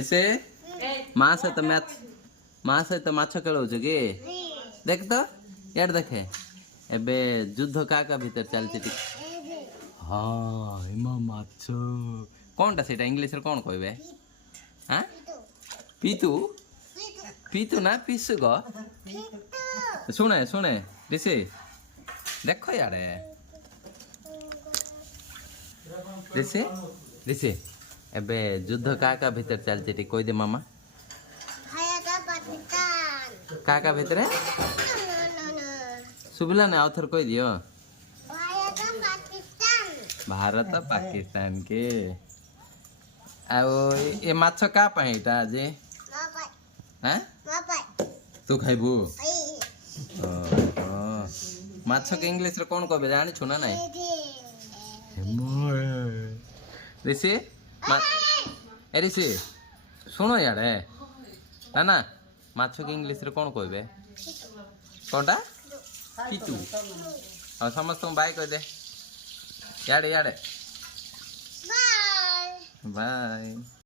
ଏସେ ମା ସହିତ ମାଛ ଖେଳଉଛୁ କି ଦେଖ ତ ଇଆଡେ ଦେଖେ ଏବେ ଯୁଦ୍ଧ କାହା ଭିତରେ ଚାଲିଛି ଟିକେ ହଁ ଏମା ମାଛ କଣଟା ସେଇଟା ଇଂଲିଶରେ କଣ କହିବେ ଆଁ ପିତୁ ପିତୁ ନା ପିସୁ ଗ ଶୁଣେ ରିଷି ଦେଖ ଇଆଡେ ରିଷି ଏବେ ଯୁଦ୍ଧ କାହା ଭିତରେ ଚାଲିଛି ଟିକେ କହିଦେ ମାମା କାହା ଭିତରେ ଶୁଭିଲା ନା ଆଉ ଥରେ କହିଦିଅ ଭାରତ ପାକିସ୍ତାନ के ଆଉ ଏ ମାଛ କାହା ପାଇଁ ଏଇଟା ଆଜି ତୁ ଖାଇବୁ ମାଛ କେ ଇଂଲିଶରେ କଣ କହିବେ ଜାଣିଛୁ ନା ନାଇଁ ରିଷି ରିଷି ଶୁଣ ଇଆଡେ ନା ମାଛ କେ ଇଂଲିଶରେ କଣ କହିବେ କଣଟା ପିତୁ ଆଉ ସମସ୍ତଙ୍କୁ ବାଏ କହିଦେ ଇଆଡେ ବାଏ